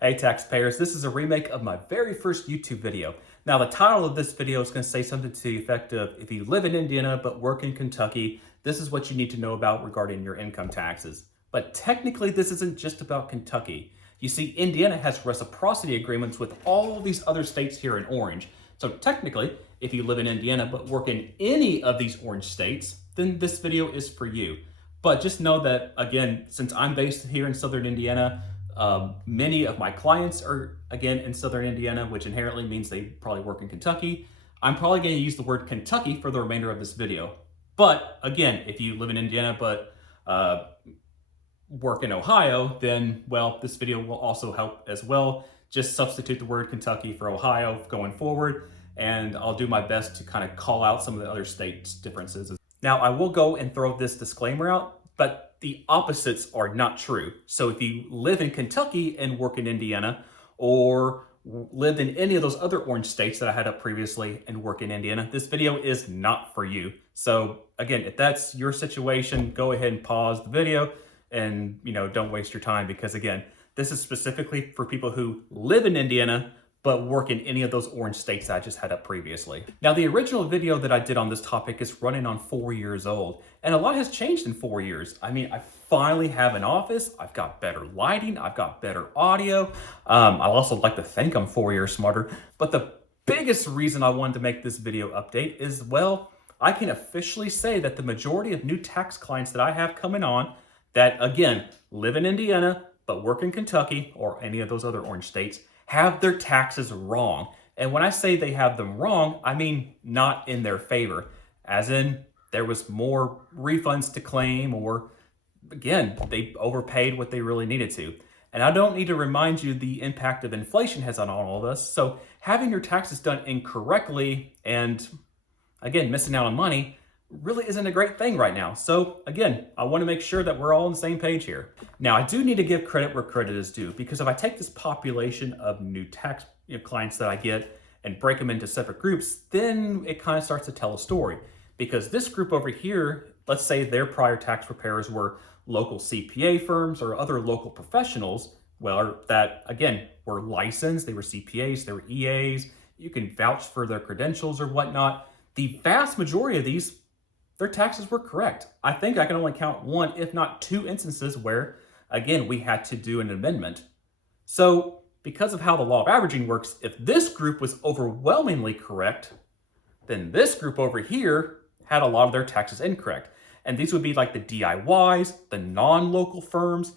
Hey taxpayers, this is a remake of my very first YouTube video. Now the title of this video is going to say something to the effect of, if you live in Indiana but work in Kentucky, this is what you need to know about regarding your income taxes. But technically this isn't just about Kentucky. You see, Indiana has reciprocity agreements with all these other states here in orange. So technically, if you live in Indiana but work in any of these orange states, then this video is for you. But just know that, again, since I'm based here in Southern Indiana, many of my clients are, again, in Southern Indiana, which inherently means they probably work in Kentucky. I'm probably going to use the word Kentucky for the remainder of this video. But again, if you live in Indiana but work in Ohio, then, well, this video will also help as well. Just substitute the word Kentucky for Ohio going forward, and I'll do my best to kind of call out some of the other states' differences. Now, I will go and throw this disclaimer out, but the opposites are not true. So if you live in Kentucky and work in Indiana, or lived in any of those other orange states that I had up previously and work in Indiana, this video is not for you. So again, if that's your situation, go ahead and pause the video and, don't waste your time, because again, this is specifically for people who live in Indiana but work in any of those orange states that I just had up previously. Now, the original video that I did on this topic is running on 4 years old, and a lot has changed in 4 years. I mean, I finally have an office, I've got better lighting, I've got better audio. I'd also like to think I'm 4 years smarter, but the biggest reason I wanted to make this video update is, well, I can officially say that the majority of new tax clients that I have coming on that, again, live in Indiana but work in Kentucky or any of those other orange states have their taxes wrong. And when I say they have them wrong, I mean not in their favor, as in there was more refunds to claim, or again, they overpaid what they really needed to. And I don't need to remind you the impact of inflation has on all of us. So having your taxes done incorrectly and, again, missing out on money really isn't a great thing right now. So again, I want to make sure that we're all on the same page here. Now, I do need to give credit where credit is due, because if I take this population of new tax clients that I get and break them into separate groups, then it kind of starts to tell a story. Because this group over here, let's say their prior tax preparers were local CPA firms or other local professionals, well, that again were licensed, they were CPAs, they were EAs, you can vouch for their credentials or whatnot. The vast majority of these, their taxes were correct. I think I can only count one, if not two instances where, again, we had to do an amendment. So because of how the law of averaging works, if this group was overwhelmingly correct, then this group over here had a lot of their taxes incorrect. And these would be like the DIYs, the non-local firms,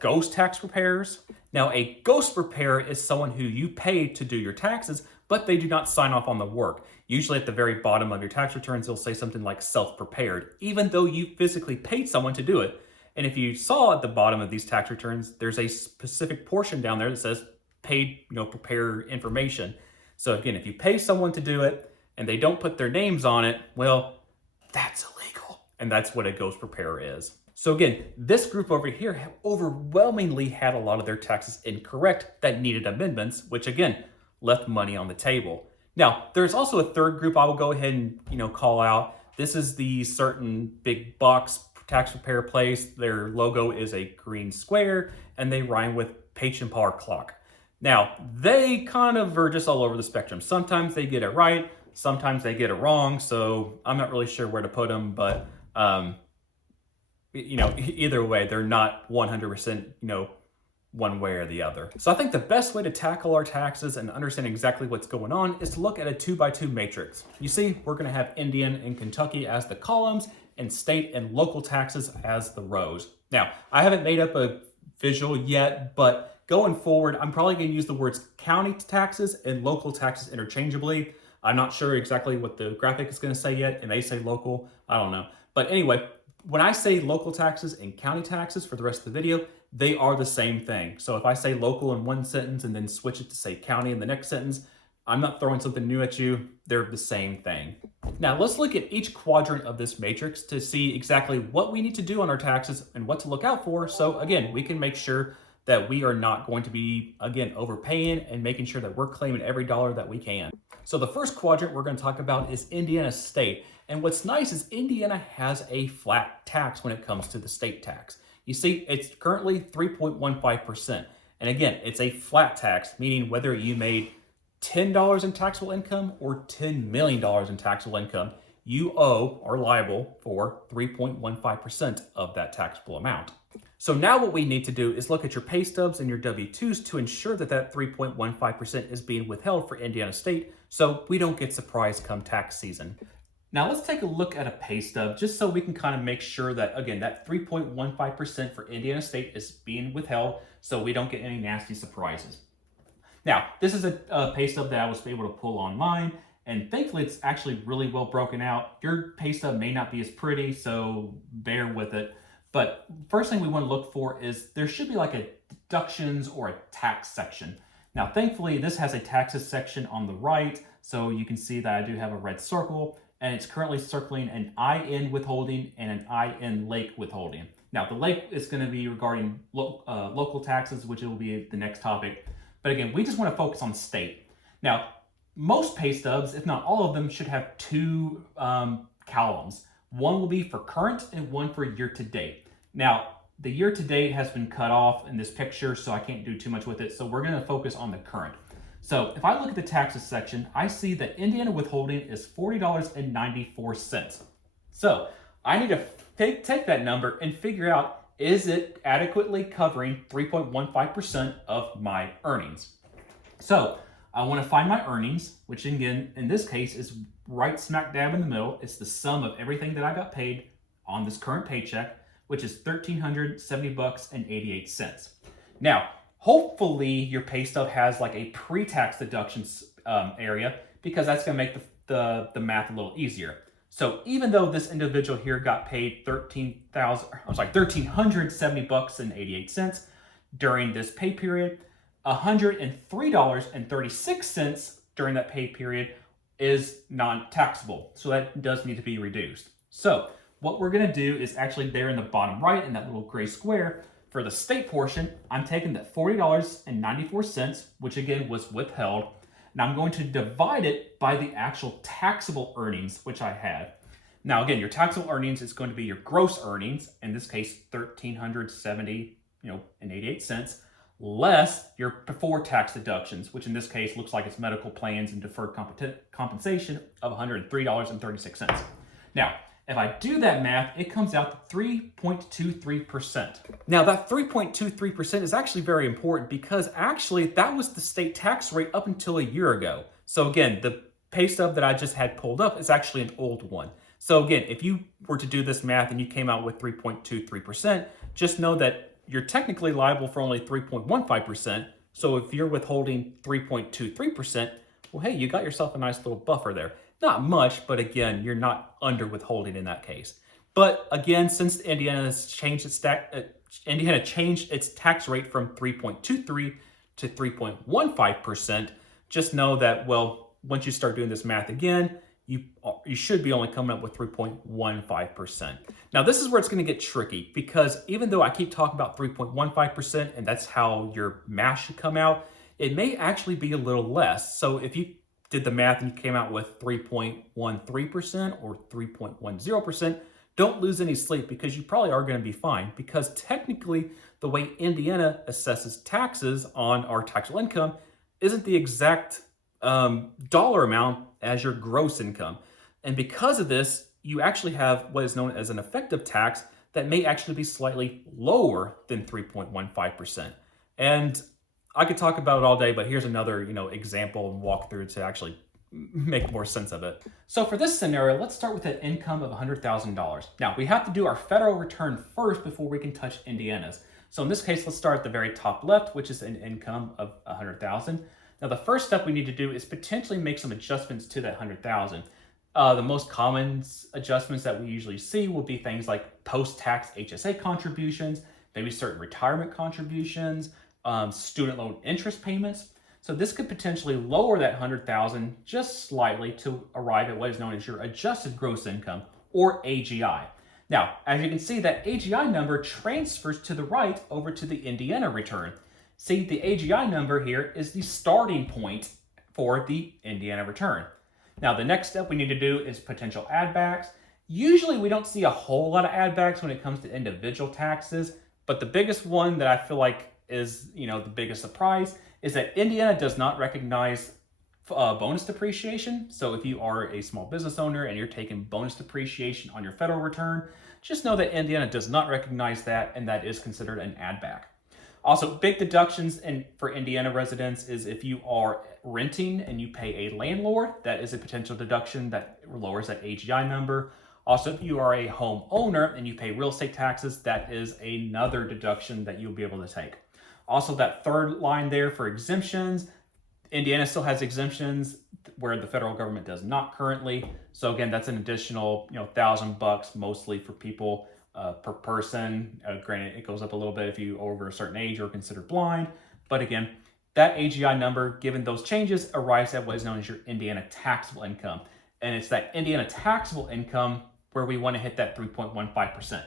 ghost tax preparers. Now, a ghost preparer is someone who you pay to do your taxes, but they do not sign off on the work. Usually at the very bottom of your tax returns, they'll say something like self-prepared, even though you physically paid someone to do it. And if you saw at the bottom of these tax returns, there's a specific portion down there that says paid, preparer information. So again, if you pay someone to do it and they don't put their names on it, well, that's illegal. And that's what a ghost preparer is. So again, this group over here overwhelmingly had a lot of their taxes incorrect that needed amendments, which again, left money on the table. Now, there's also a third group I will go ahead and, call out. This is the certain big box tax preparer place. Their logo is a green square and they rhyme with Page and Power Clock. Now, they kind of are just all over the spectrum. Sometimes they get it right, sometimes they get it wrong. So I'm not really sure where to put them, but either way, they're not 100%, one way or the other. So I think the best way to tackle our taxes and understand exactly what's going on is to look at a 2x2 matrix. You see, we're going to have Indiana and Kentucky as the columns and state and local taxes as the rows. Now, I haven't made up a visual yet, but going forward, I'm probably going to use the words county taxes and local taxes interchangeably. I'm not sure exactly what the graphic is going to say yet. It may say local, I don't know. But anyway, when I say local taxes and county taxes for the rest of the video, they are the same thing. So if I say local in one sentence and then switch it to say county in the next sentence, I'm not throwing something new at you. They're the same thing. Now let's look at each quadrant of this matrix to see exactly what we need to do on our taxes and what to look out for. So again, we can make sure that we are not going to be, again, overpaying and making sure that we're claiming every dollar that we can. So the first quadrant we're going to talk about is Indiana state. And what's nice is Indiana has a flat tax when it comes to the state tax. You see, it's currently 3.15%. And again, it's a flat tax, meaning whether you made $10 in taxable income or $10 million in taxable income, you owe or liable for 3.15% of that taxable amount. So now what we need to do is look at your pay stubs and your W-2s to ensure that that 3.15% is being withheld for Indiana State so we don't get surprised come tax season. Now let's take a look at a pay stub just so we can kind of make sure that, again, that 3.15% for Indiana State is being withheld so we don't get any nasty surprises. Now, this is a pay stub that I was able to pull online, and thankfully it's actually really well broken out. Your pay stub may not be as pretty, so bear with it. But first thing we want to look for is there should be like a deductions or a tax section. Now, thankfully, this has a taxes section on the right, so you can see that I do have a red circle, and it's currently circling an IN withholding and an IN lake withholding. Now, the lake is going to be regarding local taxes, which will be the next topic. But again, we just want to focus on state. Now, most pay stubs, if not all of them, should have two columns. One will be for current and one for year to date. Now, the year to date has been cut off in this picture, so I can't do too much with it. So we're going to focus on the current. So if I look at the taxes section, I see that Indiana withholding is $40.94. So I need to take that number and figure out, is it adequately covering 3.15% of my earnings? So I want to find my earnings, which again, in this case, is right smack dab in the middle. It's the sum of everything that I got paid on this current paycheck, which is $1,370.88. Now, hopefully your pay stub has like a pre-tax deductions area, because that's going to make the math a little easier. So even though this individual here got paid $1,370.88 during this pay period, $103.36 during that pay period is non-taxable. So that does need to be reduced. So what we're going to do is actually there in the bottom right in that little gray square, for the state portion, I'm taking that $40.94, which again was withheld, and I'm going to divide it by the actual taxable earnings, which I had. Now again, your taxable earnings is going to be your gross earnings, in this case $1,370.88, less your before tax deductions, which in this case looks like it's medical plans and deferred compensation of $103.36. Now, if I do that math, it comes out to 3.23%. Now that 3.23% is actually very important because actually that was the state tax rate up until a year ago. So again, the pay stub that I just had pulled up is actually an old one. So again, if you were to do this math and you came out with 3.23%, just know that you're technically liable for only 3.15%. So if you're withholding 3.23%, well, hey, you got yourself a nice little buffer there. Not much, but again, you're not under withholding in that case. But again, since Indiana has changed its tax rate from 3.23 to 3.15%, just know that, well, once you start doing this math again, you should be only coming up with 3.15%. Now, this is where it's going to get tricky because even though I keep talking about 3.15% and that's how your math should come out, it may actually be a little less. So if you did the math and you came out with 3.13% or 3.10%, don't lose any sleep because you probably are going to be fine, because technically the way Indiana assesses taxes on our taxable income isn't the exact dollar amount as your gross income. And because of this, you actually have what is known as an effective tax that may actually be slightly lower than 3.15%. And I could talk about it all day, but here's another, example and walkthrough to actually make more sense of it. So for this scenario, let's start with an income of $100,000. Now, we have to do our federal return first before we can touch Indiana's. So in this case, let's start at the very top left, which is an income of $100,000. Now, the first step we need to do is potentially make some adjustments to that $100,000. The most common adjustments that we usually see will be things like post-tax HSA contributions, maybe certain retirement contributions, student loan interest payments. So this could potentially lower that $100,000 just slightly to arrive at what is known as your adjusted gross income, or AGI. Now, as you can see, that AGI number transfers to the right over to the Indiana return. See, the AGI number here is the starting point for the Indiana return. Now, the next step we need to do is potential add backs. Usually we don't see a whole lot of add backs when it comes to individual taxes, but the biggest one that I feel like is, the biggest surprise is that Indiana does not recognize bonus depreciation. So if you are a small business owner and you're taking bonus depreciation on your federal return, just know that Indiana does not recognize that, and that is considered an add back. Also, big deductions for Indiana residents is if you are renting and you pay a landlord, that is a potential deduction that lowers that AGI number. Also, if you are a homeowner and you pay real estate taxes, that is another deduction that you'll be able to take. Also, that third line there for exemptions, Indiana still has exemptions where the federal government does not currently. So again, that's an additional, $1,000 mostly for people per person. Granted, it goes up a little bit if you are over a certain age or considered blind. But again, that AGI number, given those changes, arrives at what is known as your Indiana taxable income. And it's that Indiana taxable income where we want to hit that 3.15%.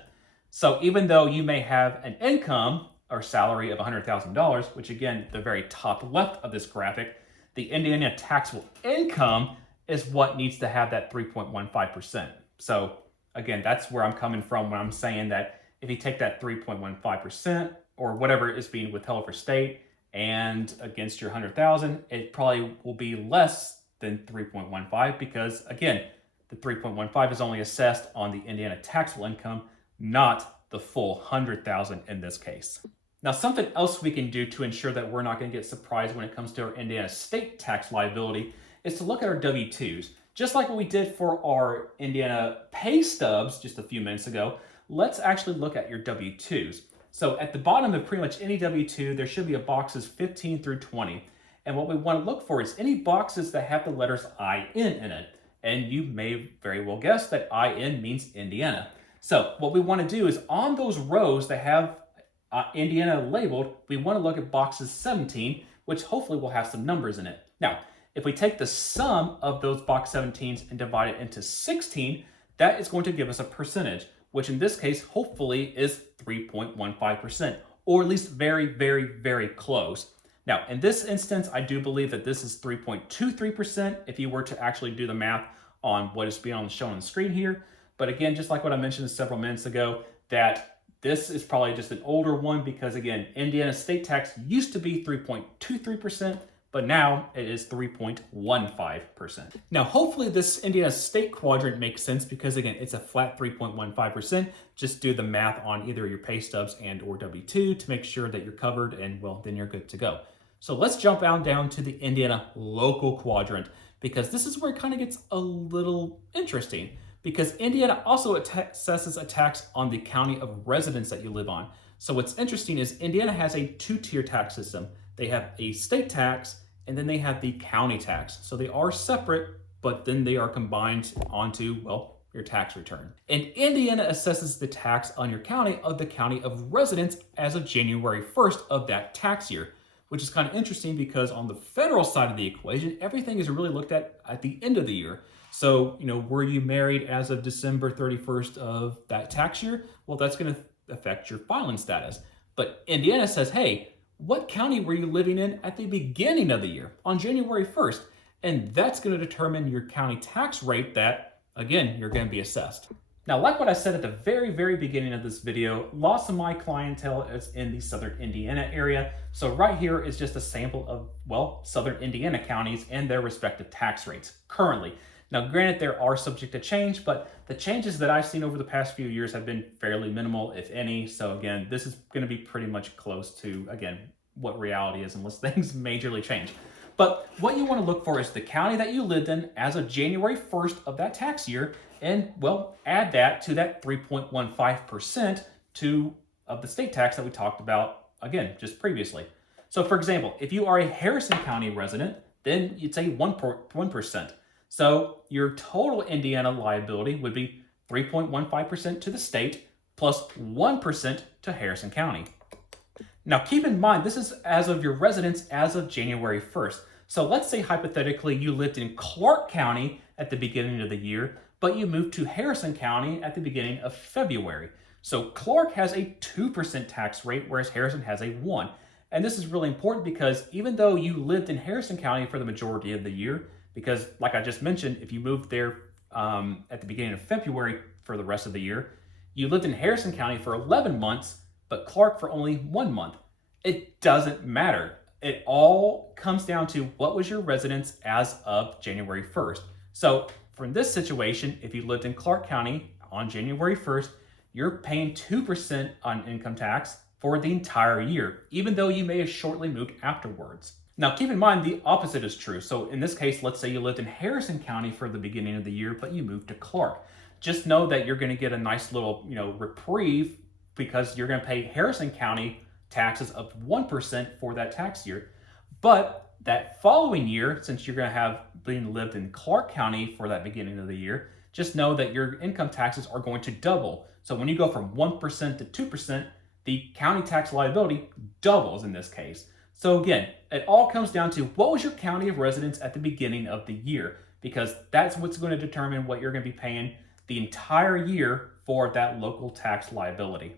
So even though you may have an income or salary of $100,000, which again, the very top left of this graphic, the Indiana taxable income is what needs to have that 3.15%. So again, that's where I'm coming from when I'm saying that if you take that 3.15% or whatever is being withheld for state and against your 100,000, it probably will be less than 3.15 because again, the 3.15 is only assessed on the Indiana taxable income, not the full 100,000 in this case. Now, something else we can do to ensure that we're not going to get surprised when it comes to our Indiana state tax liability is to look at our W-2s. Just like what we did for our Indiana pay stubs just a few minutes ago, let's actually look at your W-2s. So at the bottom of pretty much any W-2, there should be a boxes 15 through 20. And what we want to look for is any boxes that have the letters IN in it. And you may very well guess that IN means Indiana. So what we want to do is on those rows that have Indiana labeled, we want to look at boxes 17, which hopefully will have some numbers in it. Now, if we take the sum of those box 17s and divide it into 16, that is going to give us a percentage, which in this case, hopefully is 3.15%, or at least very, very, very close. Now, in this instance, I do believe that this is 3.23% if you were to actually do the math on what is being shown on the screen here. But again, just like what I mentioned several minutes ago, that this is probably just an older one because again, Indiana state tax used to be 3.23%, but now it is 3.15%. Now, hopefully this Indiana state quadrant makes sense because again, it's a flat 3.15%. Just do the math on either your pay stubs and or W-2 to make sure that you're covered and well, then you're good to go. So let's jump down to the Indiana local quadrant because this is where it kind of gets a little interesting because Indiana also assesses a tax on the county of residence that you live on. So what's interesting is Indiana has a two-tier tax system. They have a state tax and then they have the county tax. So they are separate, but then they are combined onto, well, your tax return. And Indiana assesses the tax on your county of the county of residence as of January 1st of that tax year, which is kind of interesting because on the federal side of the equation, everything is really looked at the end of the year. So, were you married as of December 31st of that tax year? Well, that's going to affect your filing status. But Indiana says, hey, what county were you living in at the beginning of the year on January 1st? And that's going to determine your county tax rate that, again, you're going to be assessed. Now, like what I said at the very, very beginning of this video, lots of my clientele is in the Southern Indiana area. So right here is just a sample of, well, Southern Indiana counties and their respective tax rates currently. Now, granted, there are subject to change, but the changes that I've seen over the past few years have been fairly minimal, if any. So again, this is going to be pretty much close to, again, what reality is unless things majorly change. But what you want to look for is the county that you lived in as of January 1st of that tax year, and well, add that to that 3.15% of the state tax that we talked about, again, just previously. So for example, if you are a Harrison County resident, then you'd say 1%. So your total Indiana liability would be 3.15% to the state plus 1% to Harrison County. Now keep in mind, this is as of your residence as of January 1st. So let's say hypothetically you lived in Clark County at the beginning of the year, but you moved to Harrison County at the beginning of February. So Clark has a 2% tax rate, whereas Harrison has a 1%. And this is really important because even though you lived in Harrison County for the majority of the year, because like I just mentioned, if you moved there at the beginning of February for the rest of the year, you lived in Harrison County for 11 months, but Clark for only 1 month. It doesn't matter. It all comes down to what was your residence as of January 1st. So from this situation, if you lived in Clark County on January 1st, you're paying 2% on income tax for the entire year, even though you may have shortly moved afterwards. Now, keep in mind the opposite is true. So in this case, let's say you lived in Harrison County for the beginning of the year, but you moved to Clark. Just know that you're going to get a nice little, reprieve because you're going to pay Harrison County taxes of 1% for that tax year. But that following year, since you're going to have lived in Clark County for that beginning of the year, just know that your income taxes are going to double. So when you go from 1% to 2%, the county tax liability doubles in this case. So again, it all comes down to what was your county of residence at the beginning of the year, because that's what's going to determine what you're going to be paying the entire year for that local tax liability.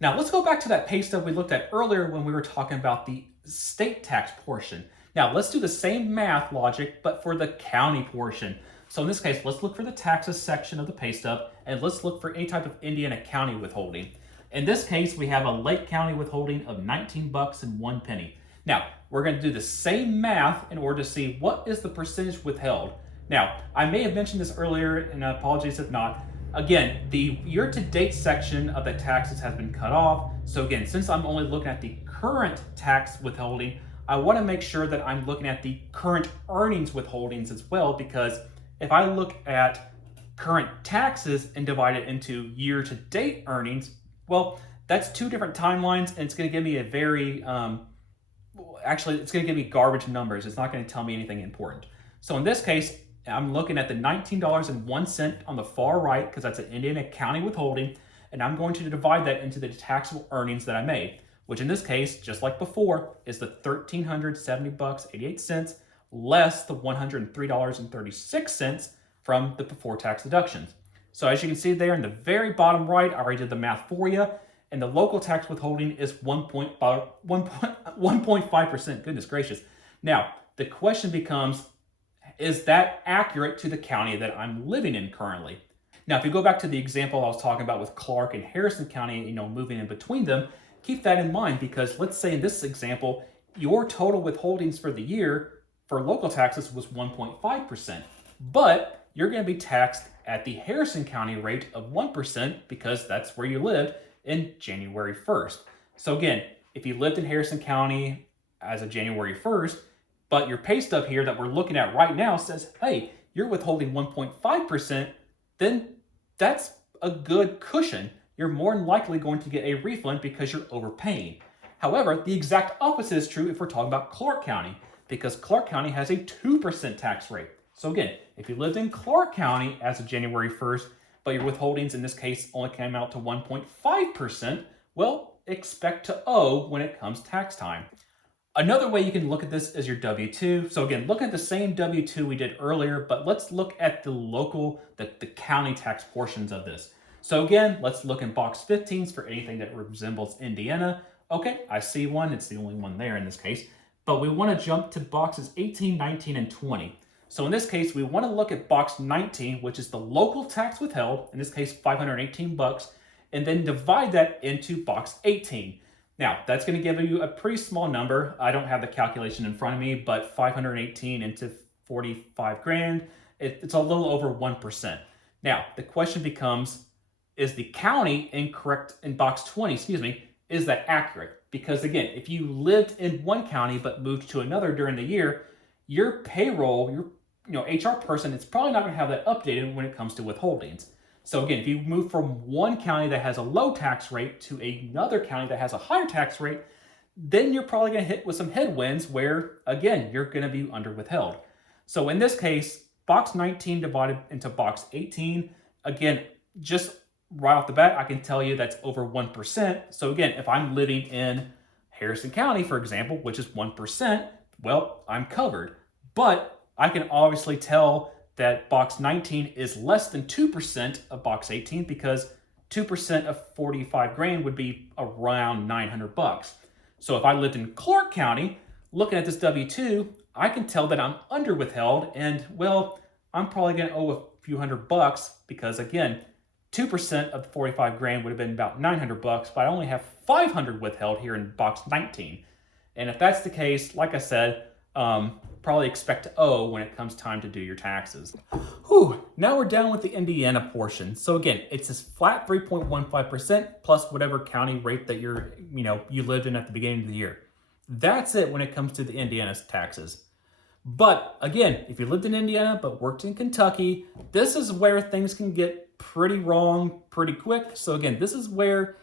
Now let's go back to that pay stub we looked at earlier when we were talking about the state tax portion. Now let's do the same math logic, but for the county portion. So in this case, let's look for the taxes section of the pay stub, and let's look for any type of Indiana County withholding. In this case, we have a Lake County withholding of 19 bucks and 1 penny. Now, we're going to do the same math in order to see what is the percentage withheld. Now, I may have mentioned this earlier, and apologies if not. Again, the year-to-date section of the taxes has been cut off. So again, since I'm only looking at the current tax withholding, I want to make sure that I'm looking at the current earnings withholdings as well, because if I look at current taxes and divide it into year-to-date earnings, well, that's two different timelines, and it's going to give me a very, it's going to give me garbage numbers. It's not going to tell me anything important. So in this case, I'm looking at the $19.01 on the far right, because that's an Indiana County withholding, and I'm going to divide that into the taxable earnings that I made, which in this case, just like before, is the $1,370.88 less the $103.36 from the before tax deductions. So as you can see there in the very bottom right, I already did the math for you, and the local tax withholding is 1.5%. Goodness gracious. Now, the question becomes, is that accurate to the county that I'm living in currently? Now, if you go back to the example I was talking about with Clark and Harrison County, moving in between them, keep that in mind, because let's say in this example, your total withholdings for the year for local taxes was 1.5%, but you're going to be taxed at the Harrison County rate of 1% because that's where you lived in January 1st. So again, if you lived in Harrison County as of January 1st, but your pay stub here that we're looking at right now says, hey, you're withholding 1.5%, then that's a good cushion. You're more than likely going to get a refund because you're overpaying. However, the exact opposite is true if we're talking about Clark County, because Clark County has a 2% tax rate. So again, if you lived in Clark County as of January 1st, but your withholdings in this case only came out to 1.5%, well, expect to owe when it comes tax time. Another way you can look at this is your W-2. So again, look at the same W-2 we did earlier, but let's look at the local, the county tax portions of this. So again, let's look in box 15s for anything that resembles Indiana. Okay, I see one. It's the only one there in this case. But we want to jump to boxes 18, 19, and 20. So in this case, we want to look at box 19, which is the local tax withheld, in this case, 518 bucks, and then divide that into box 18. Now, that's going to give you a pretty small number. I don't have the calculation in front of me, but 518 into 45 grand, it's a little over 1%. Now, the question becomes, is the county incorrect in box 20, is that accurate? Because again, if you lived in one county but moved to another during the year, your payroll, your HR person, it's probably not going to have that updated when it comes to withholdings. So again, if you move from one county that has a low tax rate to another county that has a higher tax rate, then you're probably going to hit with some headwinds where, again, you're going to be under withheld. So in this case, box 19 divided into box 18, again, just right off the bat, I can tell you that's over 1%. So again, if I'm living in Harrison County, for example, which is 1%, well, I'm covered. But I can obviously tell that box 19 is less than 2% of box 18 because 2% of 45 grand would be around 900 bucks. So if I lived in Clark County, looking at this W-2, I can tell that I'm under withheld and, well, I'm probably going to owe a few $100 because, again, 2% of the 45 grand would have been about 900 bucks, but I only have 500 withheld here in box 19. And if that's the case, like I said, probably expect to owe when it comes time to do your taxes. Whew, now we're down with the Indiana portion. So again, it's this flat 3.15% plus whatever county rate that you lived in at the beginning of the year. That's it when it comes to the Indiana's taxes. But again, if you lived in Indiana but worked in Kentucky, this is where things can get pretty wrong pretty quick. So again, this is where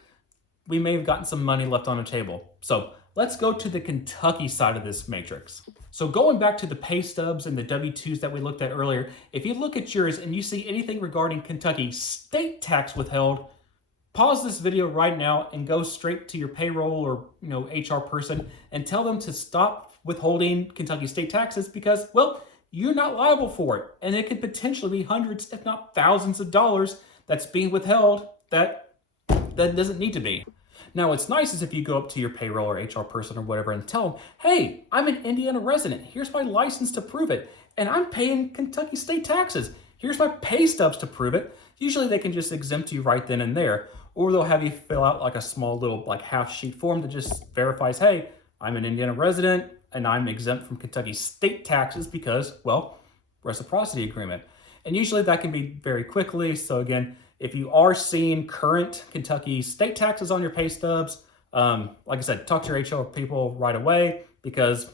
we may have gotten some money left on the table. So let's go to the Kentucky side of this matrix. So going back to the pay stubs and the W-2s that we looked at earlier, if you look at yours and you see anything regarding Kentucky state tax withheld, pause this video right now and go straight to your payroll or HR person and tell them to stop withholding Kentucky state taxes because, well, you're not liable for it. And it could potentially be hundreds, if not thousands of dollars that's being withheld that doesn't need to be. Now, what's nice is if you go up to your payroll or HR person or whatever and tell them, hey, I'm an Indiana resident. Here's my license to prove it. And I'm paying Kentucky state taxes. Here's my pay stubs to prove it. Usually they can just exempt you right then and there. Or they'll have you fill out like a small little half sheet form that just verifies, hey, I'm an Indiana resident and I'm exempt from Kentucky state taxes because, well, reciprocity agreement. And usually that can be very quickly. So again, if you are seeing current Kentucky state taxes on your pay stubs, like I said, talk to your HR people right away because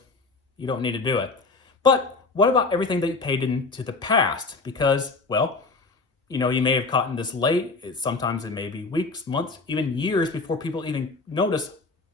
you don't need to do it. But what about everything that you paid into the past? Because, well, you may have caught this late. Sometimes it may be weeks, months, even years before people even notice,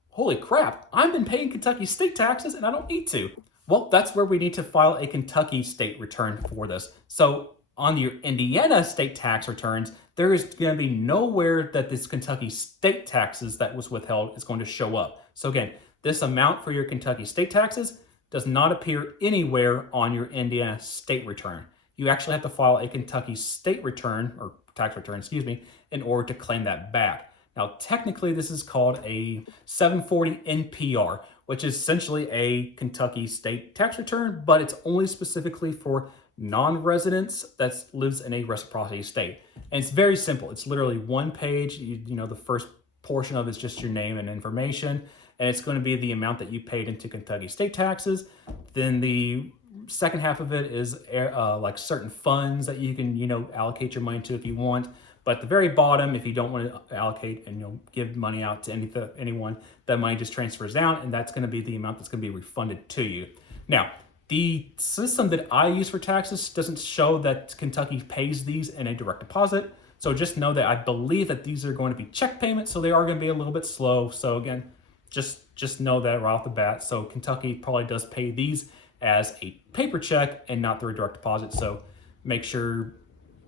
holy crap, I've been paying Kentucky state taxes and I don't need to. Well, that's where we need to file a Kentucky state return for this. So on your Indiana state tax returns, there is going to be nowhere that this Kentucky state taxes that was withheld is going to show up. So again, this amount for your Kentucky state taxes does not appear anywhere on your Indiana state return. You actually have to file a Kentucky state return, or tax return, excuse me, in order to claim that back. Now, technically, this is called a 740 NPR, which is essentially a Kentucky state tax return, but it's only specifically for non-residents that lives in a reciprocity state. And it's very simple. It's literally one page. The first portion of it is just your name and information, and it's going to be the amount that you paid into Kentucky state taxes. Then the second half of it is like certain funds that you can allocate your money to if you want. But at the very bottom, if you don't want to allocate and give money out to anyone, that money just transfers down, and that's going to be the amount that's going to be refunded to you. Now, the system that I use for taxes doesn't show that Kentucky pays these in a direct deposit. So just know that I believe that these are going to be check payments, so they are going to be a little bit slow. So again, just know that right off the bat. So Kentucky probably does pay these as a paper check and not through a direct deposit. So make sure,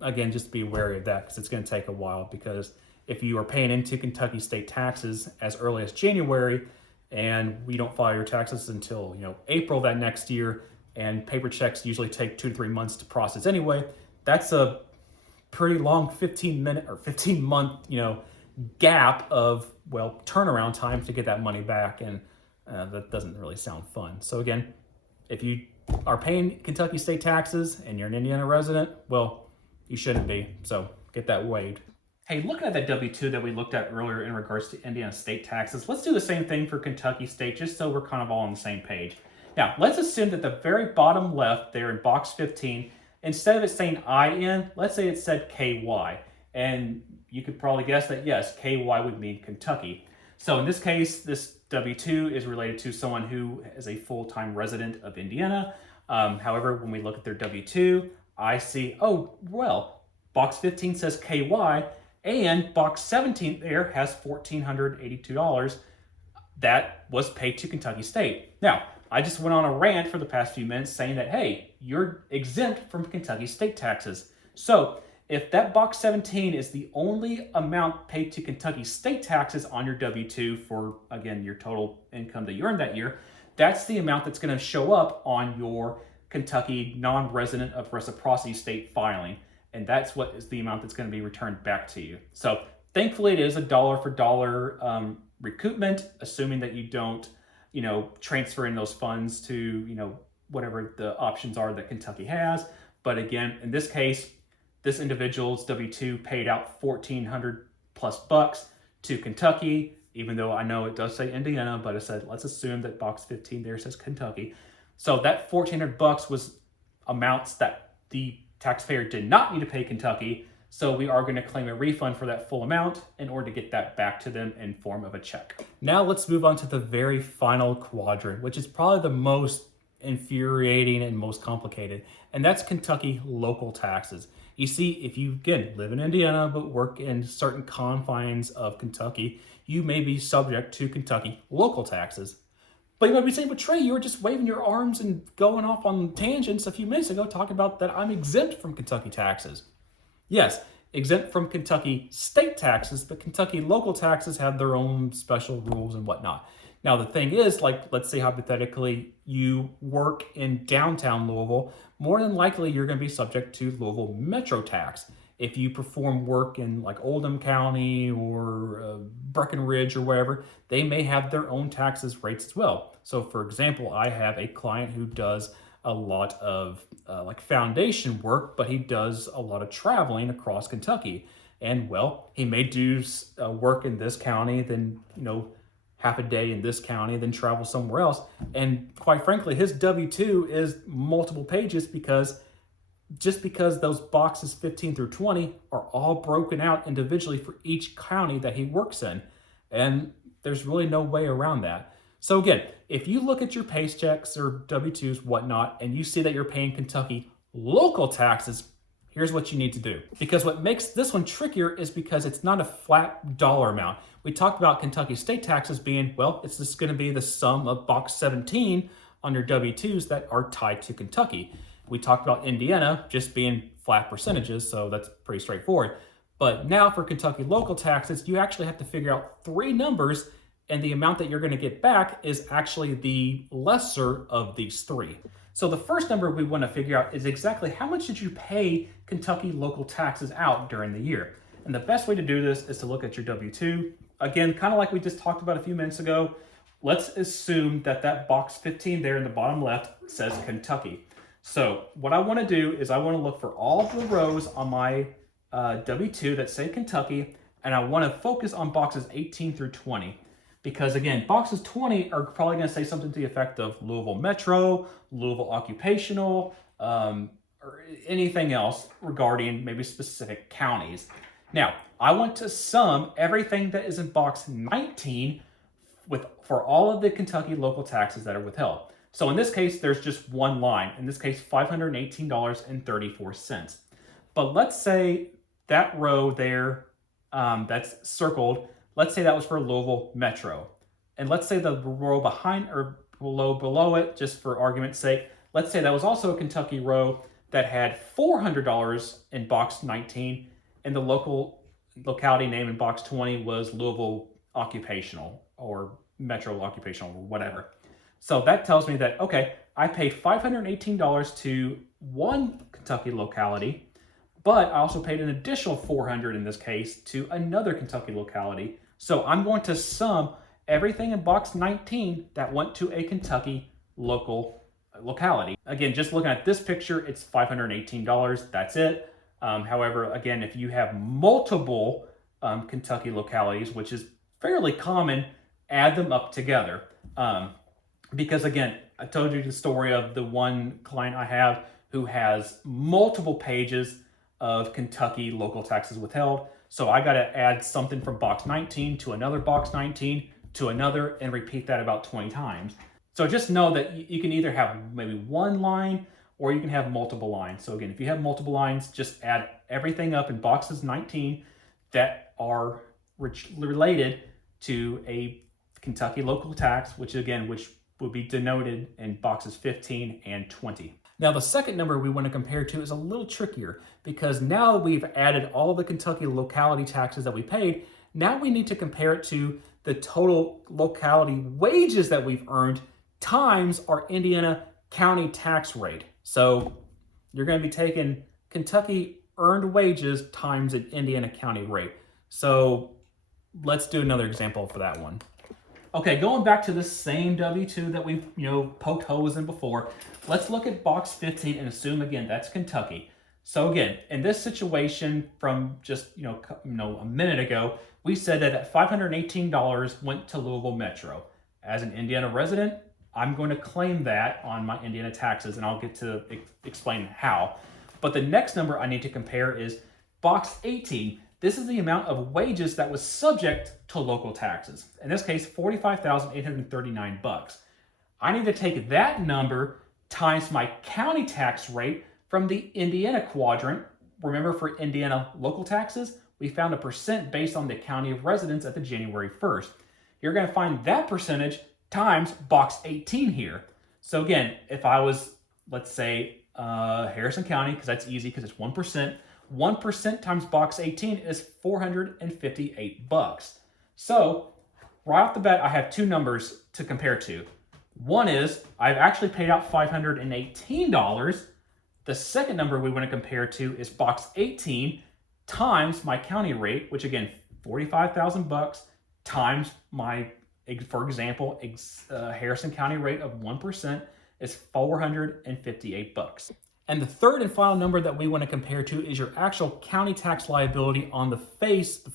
again, just be wary of that because it's going to take a while, because if you are paying into Kentucky state taxes as early as January and we don't file your taxes until April that next year, and paper checks usually take 2 to 3 months to process anyway, that's a pretty long 15-month gap of turnaround time to get that money back, and that doesn't really sound fun. So again, if you are paying Kentucky state taxes and you're an Indiana resident, well, you shouldn't be, so get that waived. Hey, looking at that W-2 that we looked at earlier in regards to Indiana state taxes, let's do the same thing for Kentucky state, just so we're kind of all on the same page. Now, let's assume that the very bottom left there in box 15, instead of it saying IN, let's say it said KY. And you could probably guess that, yes, KY would mean Kentucky. So in this case, this W-2 is related to someone who is a full-time resident of Indiana. However, when we look at their W-2, I see, oh, well, box 15 says KY, and box 17 there has $1,482 that was paid to Kentucky State. Now, I just went on a rant for the past few minutes saying that, hey, you're exempt from Kentucky state taxes. So if that box 17 is the only amount paid to Kentucky state taxes on your W-2 for, again, your total income that you earned that year, that's the amount that's going to show up on your Kentucky non-resident of reciprocity state filing. And that's what is the amount that's going to be returned back to you. So thankfully, it is a dollar for dollar recoupment, assuming that you don't, transfer in those funds to, whatever the options are that Kentucky has. But again, in this case, this individual's W-2 paid out 1,400 plus bucks to Kentucky, even though I know it does say Indiana, but it said, let's assume that box 15 there says Kentucky. So that 1,400 bucks was amounts that the taxpayer did not need to pay Kentucky. So we are going to claim a refund for that full amount in order to get that back to them in form of a check. Now let's move on to the very final quadrant, which is probably the most infuriating and most complicated, and that's Kentucky local taxes. You see, if you, again, live in Indiana but work in certain confines of Kentucky, you may be subject to Kentucky local taxes. But you might be saying, but Trey, you were just waving your arms and going off on tangents a few minutes ago talking about that I'm exempt from Kentucky taxes. Yes, exempt from Kentucky state taxes, but Kentucky local taxes have their own special rules and whatnot. Now, the thing is, like, let's say hypothetically you work in downtown Louisville, more than likely you're going to be subject to Louisville Metro tax. If you perform work in like Oldham County or Breckenridge or wherever, they may have their own taxes rates as well. So for example, I have a client who does a lot of like foundation work, but he does a lot of traveling across Kentucky. And well, he may do work in this county, then, you know, half a day in this county, then travel somewhere else. And quite frankly, his W-2 is multiple pages because those boxes 15 through 20 are all broken out individually for each county that he works in. And there's really no way around that. So again, if you look at your paychecks or W-2s, whatnot, and you see that you're paying Kentucky local taxes, here's what you need to do. Because what makes this one trickier is because it's not a flat dollar amount. We talked about Kentucky state taxes being, well, it's just going to be the sum of box 17 on your W-2s that are tied to Kentucky. We talked about Indiana just being flat percentages, so that's pretty straightforward. But now for Kentucky local taxes, you actually have to figure out three numbers, and the amount that you're going to get back is actually the lesser of these three. So the first number we want to figure out is exactly how much did you pay Kentucky local taxes out during the year. And the best way to do this is to look at your W-2. Again, kind of like we just talked about a few minutes ago, let's assume that that box 15 there in the bottom left says Kentucky. So what I want to do is I want to look for all of the rows on my W-2 that say Kentucky, and I want to focus on boxes 18 through 20. Because again, boxes 20 are probably going to say something to the effect of Louisville Metro, Louisville Occupational, or anything else regarding maybe specific counties. Now, I want to sum everything that is in box 19 for all of the Kentucky local taxes that are withheld. So in this case, there's just one line. In this case, $518.34. But let's say that row there that's circled, let's say that was for Louisville Metro. And let's say the row behind or below it, just for argument's sake, let's say that was also a Kentucky row that had $400 in box 19, and the locality name in box 20 was Louisville Occupational or Metro Occupational or whatever. So that tells me that, okay, I paid $518 to one Kentucky locality, but I also paid an additional $400 in this case to another Kentucky locality. So I'm going to sum everything in box 19 that went to a Kentucky locality. Again, just looking at this picture, it's $518. That's it. However, again, if you have multiple Kentucky localities, which is fairly common, add them up together. Because again, I told you the story of the one client I have who has multiple pages of Kentucky local taxes withheld. So I got to add something from box 19 to another box 19 to another and repeat that about 20 times. So just know that you can either have maybe one line or you can have multiple lines. So again, if you have multiple lines, just add everything up in boxes 19 that are related to a Kentucky local tax, which would be denoted in boxes 15 and 20. Now the second number we want to compare to is a little trickier because now we've added all the Kentucky locality taxes that we paid. Now we need to compare it to the total locality wages that we've earned times our Indiana county tax rate. So you're going to be taking Kentucky earned wages times an Indiana county rate. So let's do another example for that one. Okay, going back to the same W-2 that we've poked holes in before, let's look at box 15 and assume again that's Kentucky. So again, in this situation from just a minute ago, we said that $518 went to Louisville Metro. As an Indiana resident, I'm going to claim that on my Indiana taxes, and I'll get to explain how. But the next number I need to compare is box 18. This is the amount of wages that was subject to local taxes. In this case, $45,839. I need to take that number times my county tax rate from the Indiana quadrant. Remember, for Indiana local taxes, we found a percent based on the county of residence at the January 1st. You're going to find that percentage times box 18 here. So again, if I was, let's say, Harrison County, because that's easy because it's 1%, 1% times box 18 is $458. So right off the bat, I have two numbers to compare to. One is I've actually paid out $518. The second number we want to compare to is box 18 times my county rate, which again, $45,000 times my, for example, Harrison County rate of 1% is $458. And the third and final number that we want to compare to is your actual county tax liability on the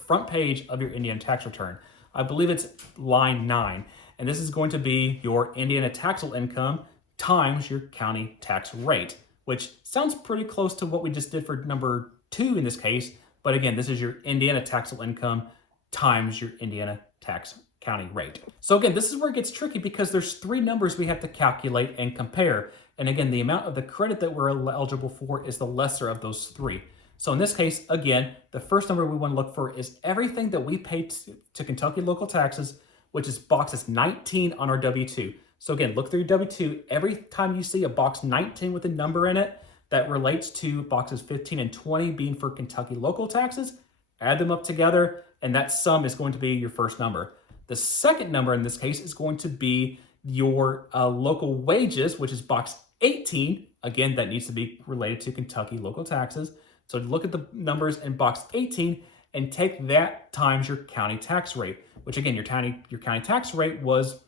front page of your Indiana tax return. I believe it's line 9. And this is going to be your Indiana taxable income times your county tax rate, which sounds pretty close to what we just did for number 2 in this case. But again, this is your Indiana taxable income times your Indiana tax county rate. So again, this is where it gets tricky because there's 3 numbers we have to calculate and compare. And again, the amount of the credit that we're eligible for is the lesser of those 3. So in this case, again, the first number we want to look for is everything that we pay to Kentucky local taxes, which is boxes 19 on our W-2. So again, look through your W-2. Every time you see a box 19 with a number in it that relates to boxes 15 and 20 being for Kentucky local taxes, add them up together, and that sum is going to be your first number. The second number in this case is going to be your local wages, which is box 18. Again, that needs to be related to Kentucky local taxes. So look at the numbers in box 18 and take that times your county tax rate, which again, your county tax rate was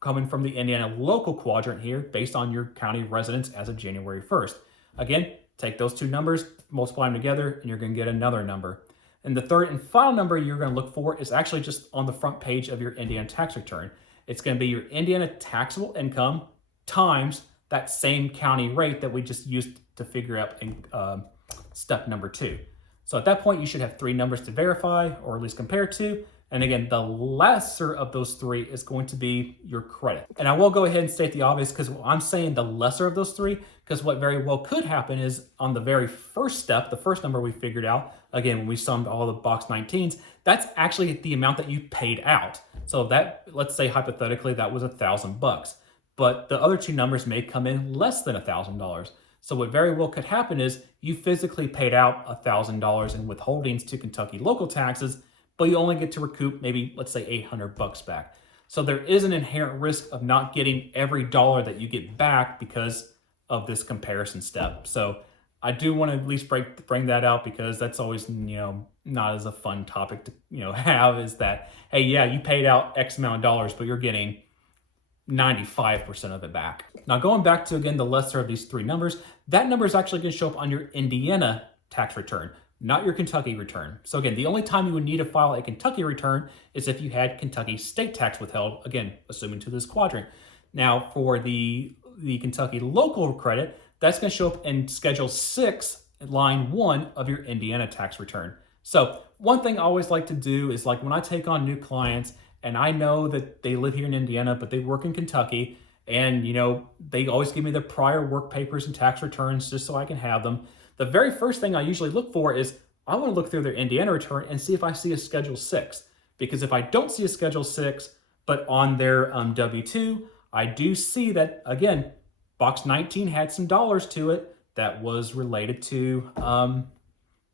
coming from the Indiana local quadrant here based on your county residence as of January 1st. Again, take those 2 numbers, multiply them together, and you're going to get another number. And the third and final number you're going to look for is actually just on the front page of your Indiana tax return. It's going to be your Indiana taxable income times that same county rate that we just used to figure out in step number 2. So at that point, you should have 3 numbers to verify or at least compare to. And again, the lesser of those 3 is going to be your credit. And I will go ahead and state the obvious because I'm saying the lesser of those 3 because what very well could happen is on the very first step, the first number we figured out, again, when we summed all the box 19s, that's actually the amount that you paid out. So that, let's say hypothetically, that was $1,000. But the other 2 numbers may come in less than $1,000. So what very well could happen is you physically paid out $1,000 in withholdings to Kentucky local taxes, but you only get to recoup maybe, let's say, $800 back. So there is an inherent risk of not getting every dollar that you get back because of this comparison step. So I do want to at least bring that out because that's always, not as a fun topic to, have is that, hey, yeah, you paid out X amount of dollars, but you're getting 95% of it back. Now going back to, again, the lesser of these 3 numbers, that number is actually going to show up on your Indiana tax return, not your Kentucky return. So again, the only time you would need to file a Kentucky return is if you had Kentucky state tax withheld, again, assuming to this quadrant. Now for the Kentucky local credit, that's going to show up in Schedule 6, line 1 of your Indiana tax return. So one thing I always like to do is like when I take on new clients and I know that they live here in Indiana, but they work in Kentucky, and they always give me the prior work papers and tax returns just so I can have them. The very first thing I usually look for is I want to look through their Indiana return and see if I see a Schedule 6. Because if I don't see a Schedule 6, but on their W-2, I do see that, again, box 19 had some dollars to it that was related to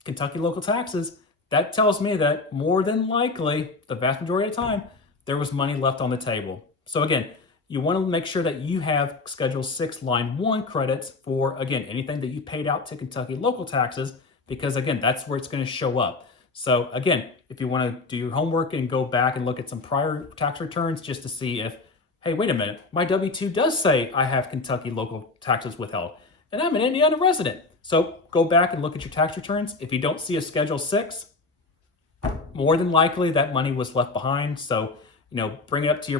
Kentucky local taxes. That tells me that more than likely, the vast majority of the time, there was money left on the table. So again, you want to make sure that you have Schedule 6 line 1 credits for, again, anything that you paid out to Kentucky local taxes, because again, that's where it's going to show up. So again, if you want to do your homework and go back and look at some prior tax returns just to see if, hey, wait a minute, my W-2 does say I have Kentucky local taxes withheld, and I'm an Indiana resident. So go back and look at your tax returns. If you don't see a Schedule 6, more than likely that money was left behind. So, bring it up to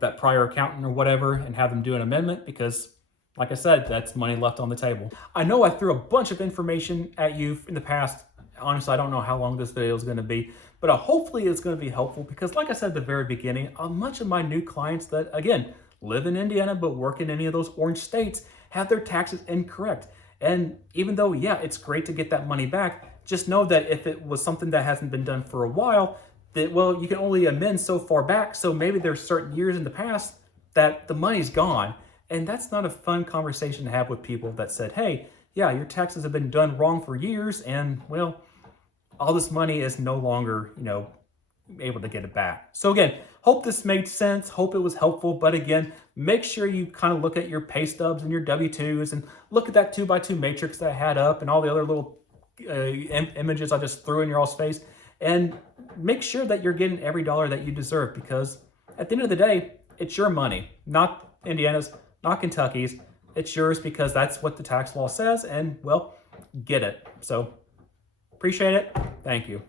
that prior accountant or whatever and have them do an amendment because, like I said, that's money left on the table. I know I threw a bunch of information at you in the past. Honestly, I don't know how long this video is going to be, but hopefully it's going to be helpful because, like I said at the very beginning, much of my new clients that, again, live in Indiana but work in any of those orange states have their taxes incorrect. And even though, yeah, it's great to get that money back, just know that if it was something that hasn't been done for a while, that, well, you can only amend so far back. So maybe there's certain years in the past that the money's gone. And that's not a fun conversation to have with people that said, hey, yeah, your taxes have been done wrong for years. And, well, all this money is no longer, able to get it back. So again, hope this made sense. Hope it was helpful. But again, make sure you kind of look at your pay stubs and your W-2s and look at that 2x2 matrix that I had up and all the other little images I just threw in your all's face, and make sure that you're getting every dollar that you deserve, because at the end of the day, it's your money, not Indiana's, not Kentucky's. It's yours because that's what the tax law says, and, well, get it. So appreciate it. Thank you.